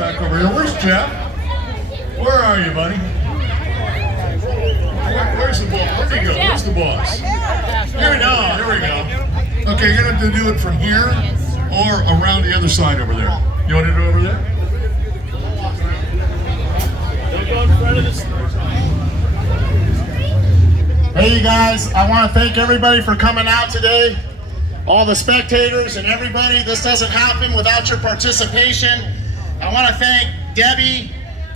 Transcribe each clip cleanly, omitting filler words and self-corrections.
back over here. Where's Jeff? Where are you, buddy? Where's the boss? Where'd he go? Where's the boss? Here we go. Here we go. Okay, you're gonna have to do it from here or around the other side over there. You want to do it over there? Don't go in front of the store. Hey, you guys, I want to thank everybody for coming out today. All the spectators and everybody. This doesn't happen without your participation. I want to thank Debbie,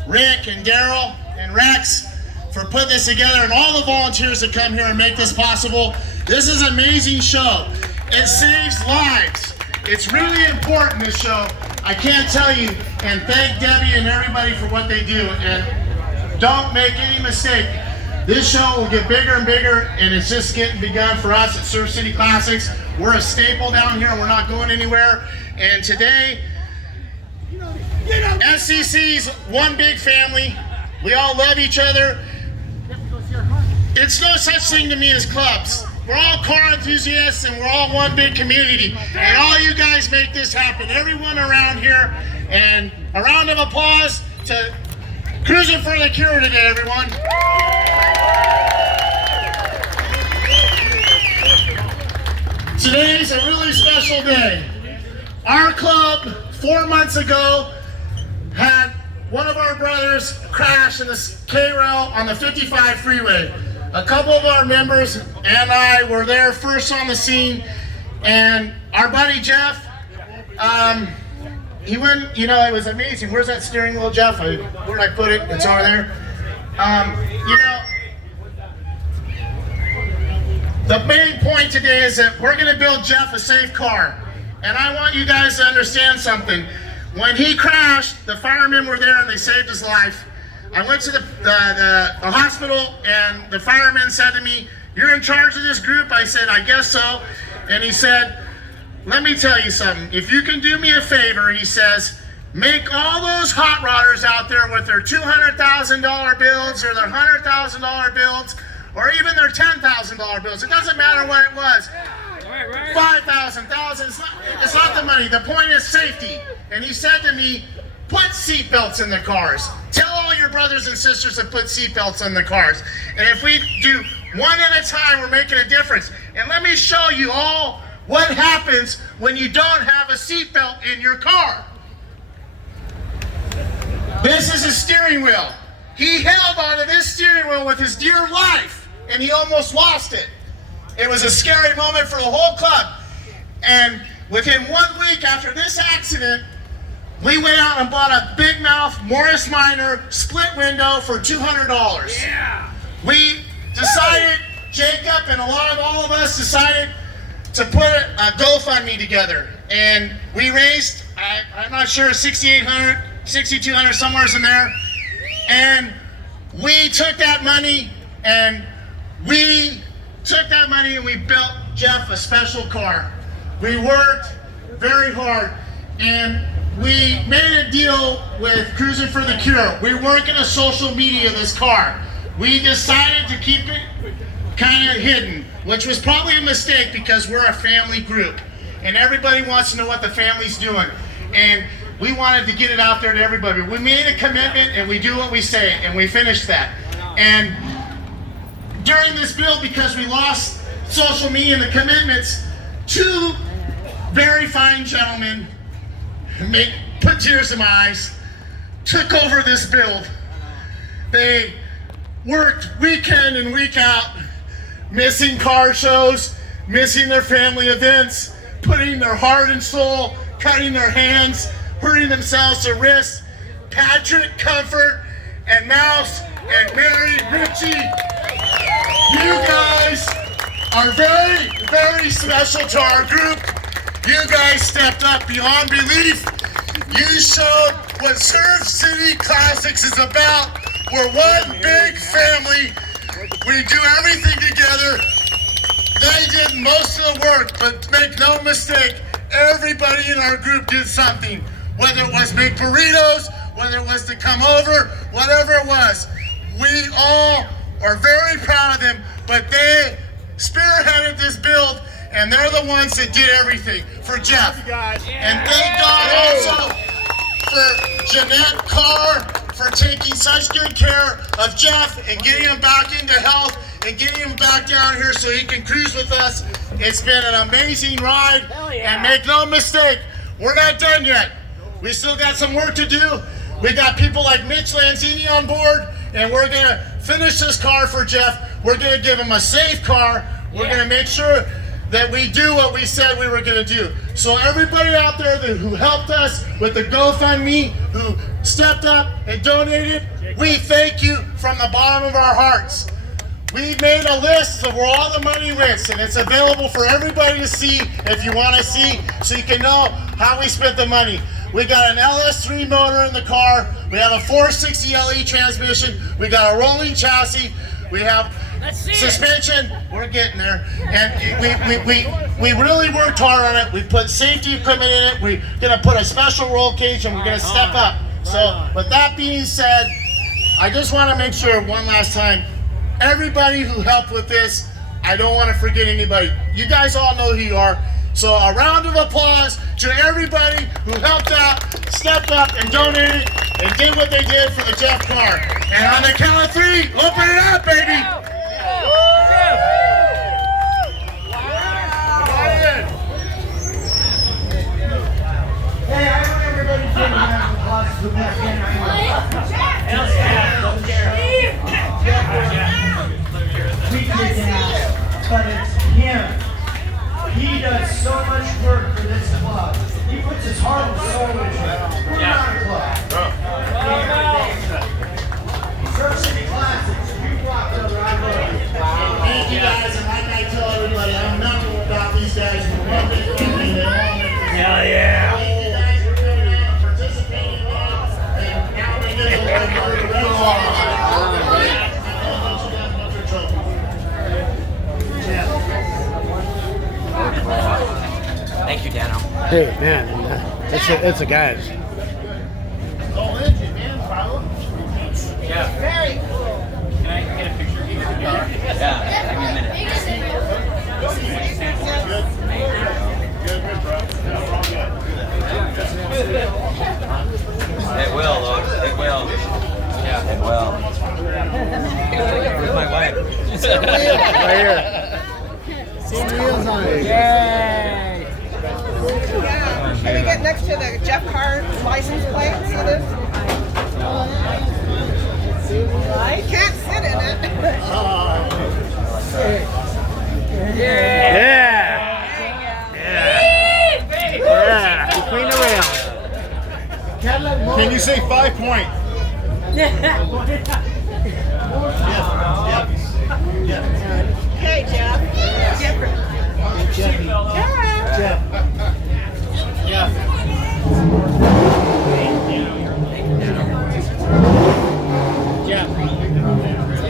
Rick, and Daryl, and Rex for putting this together, and all the volunteers that come here and make this possible. This is an amazing show. It saves lives. It's really important, this show. I can't tell you. And thank Debbie and everybody for what they do. And don't make any mistake. This show will get bigger and bigger, and it's just getting begun for us at Surf City Classics. We're a staple down here. We're not going anywhere. And today, SCC's one big family. We all love each other. It's no such thing to me as clubs. We're all car enthusiasts, and we're all one big community. And all you guys make this happen. Everyone around here. And a round of applause to Cruisin for the Cure today, everyone. Today's a really special day. Our club, 4 months ago, had one of our brothers crash in the K-rail on the 55 freeway. A couple of our members and I were there first on the scene, and our buddy Jeff, he went, you know, it was amazing. Where's that steering wheel, Jeff? Where'd I put it? It's over there. You know, the main point today is that we're going to build Jeff a safe car. And I want you guys to understand something. When he crashed, the firemen were there and they saved his life. I went to the hospital, and the fireman said to me, "You're in charge of this group?" I said, "I guess so." And he said, "Let me tell you something. If you can do me a favor," he says, "make all those hot rodders out there with their $200,000 bills or their $100,000 bills or even their $10,000 bills. It doesn't matter what it was. 5,000, 1,000, it's not the money. The point is safety." And he said to me, "Put seatbelts in the cars. Tell all your brothers and sisters to put seatbelts in the cars. And if we do one at a time, we're making a difference." And let me show you all what happens when you don't have a seatbelt in your car. This is a steering wheel. He held onto this steering wheel with his dear life, and he almost lost it. It was a scary moment for the whole club. And within 1 week after this accident, we went out and bought a big mouth Morris Minor split window for $200. Yeah. We decided, Jacob and all of us decided to put a GoFundMe together. And we raised, I'm not sure, $6,800, $6,200, somewhere in there. And we took that money and we built Jeff a special car. We worked very hard, and we made a deal with Cruisin for the Cure. We weren't going to social media this car. We decided to keep it kind of hidden, which was probably a mistake because we're a family group, and everybody wants to know what the family's doing. And we wanted to get it out there to everybody. We made a commitment, and we do what we say, and we finished that. And during this build, because we lost social media and the commitments, two very fine gentlemen put tears in my eyes, took over this build. They worked weekend and week out, missing car shows, missing their family events, putting their heart and soul, cutting their hands, hurting themselves to wrists. Patrick, Comfort, and Mouse, and Mary, Richie, you guys are very, very special to our group. You guys stepped up beyond belief. You showed what Surf City Classics is about. We're one big family. We do everything together. They did most of the work, but make no mistake, everybody in our group did something. Whether it was make burritos, whether it was to come over, whatever it was. We all are very proud of them, but they spearheaded this build, and they're the ones that did everything for Jeff. And thank God also for Jeanette Carr for taking such good care of Jeff and getting him back into health and getting him back down here so he can cruise with us. It's been an amazing ride, and make no mistake, we're not done yet. We still got some work to do. We got people like Mitch Lanzini on board, and we're gonna finish this car for Jeff. We're gonna give him a safe car. We're gonna make sure that we do what we said we were gonna do. So everybody out there who helped us with the GoFundMe, who stepped up and donated, we thank you from the bottom of our hearts. We made a list of where all the money went, and it's available for everybody to see if you want to see, so you can know how we spent the money. We got an LS3 motor in the car. We have a 460 LE transmission. We got a rolling chassis. We have suspension. We're getting there, and we really worked hard on it. We put safety equipment in it. We're gonna put a special roll cage, and we're gonna step up. So, with that being said, I just want to make sure one last time. Everybody who helped with this, I don't want to forget anybody. You guys all know who you are. So a round of applause to everybody who helped out, stepped up, and donated, and did what they did for the Jeff Carr. And on the count of 3, open it up, baby! Hey, I want everybody to give a round of applause for that. We did that, but it's him. He does so much work for this club. He puts his heart and soul into it. We're not a club. Surf City Classics, we rock the ride. Thank you guys, and like I tell everybody, I'm nothing without these guys. Hell yeah. You guys for coming out and participating in that, and now we get to learn more of the rest of it. Thank you, Dano. Hey, man, it's a guys. Oh, engine, man, problem. Yeah. Very cool. Can I get a picture of you? Yeah, give me a minute. It will, Lord. It will. Yeah, it will. Where's my wife? Right here. Some wheels on it. Yay! Can we get next to the Jeff Carr license plate? See this? You can't sit in it. Yeah. Yeah. Between the rails. Can you say 5 point? Hey, Jeff. Jeffy.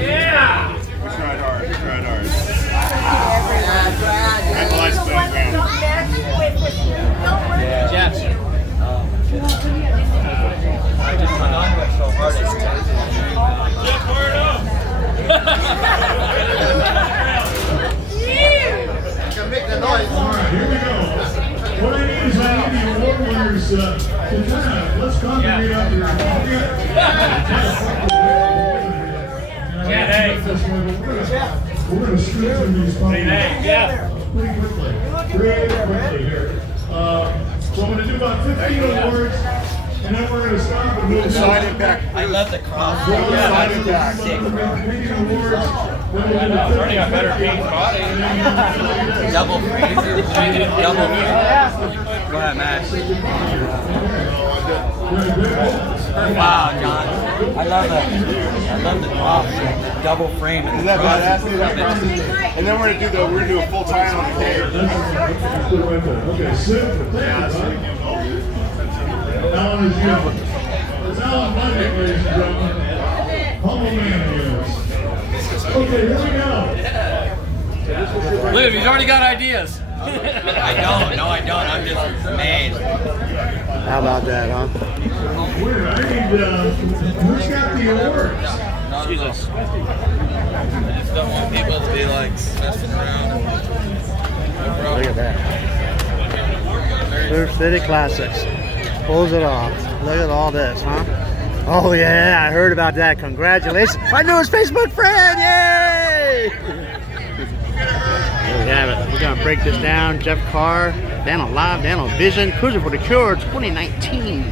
Yeah. We tried hard. And the lights playing ground. Jeff. I just hung on to it so hard it's Jeff, word up. All right, here we go. What I need is the award winners to kind of, let's congregate up here. Yeah, hey. We're going to scoot through these pumpkins Yeah. pretty quickly here. So I'm going to do about 15 awards, and then we're going to stop and move Side and back. I love the cross. Side and back. Already got better paint body. Double free. Double free. Go ahead, Max. Wow, John. I love the cross. Double frame. Isn't that badass? And then we're gonna do a full time on the cage. Okay, sit. Alan is here. It's Alan Monday, ladies and gentlemen. Humble man he is. Okay, here we go. Liv, he's already got ideas. I don't. No, I don't. I'm just amazed. How about that, huh? Weird. I need, who's got the awards? Jesus. I just don't want people to be like messing around. Look at that. Surf City Classics. pulls it off. Look at all this, huh? Oh yeah, I heard about that. Congratulations, my newest Facebook friend! Yay! There we have it. We're gonna break this down. Jeff Carr, Dan on Live, Dan on Vision, Cruisin for the Cure 2019.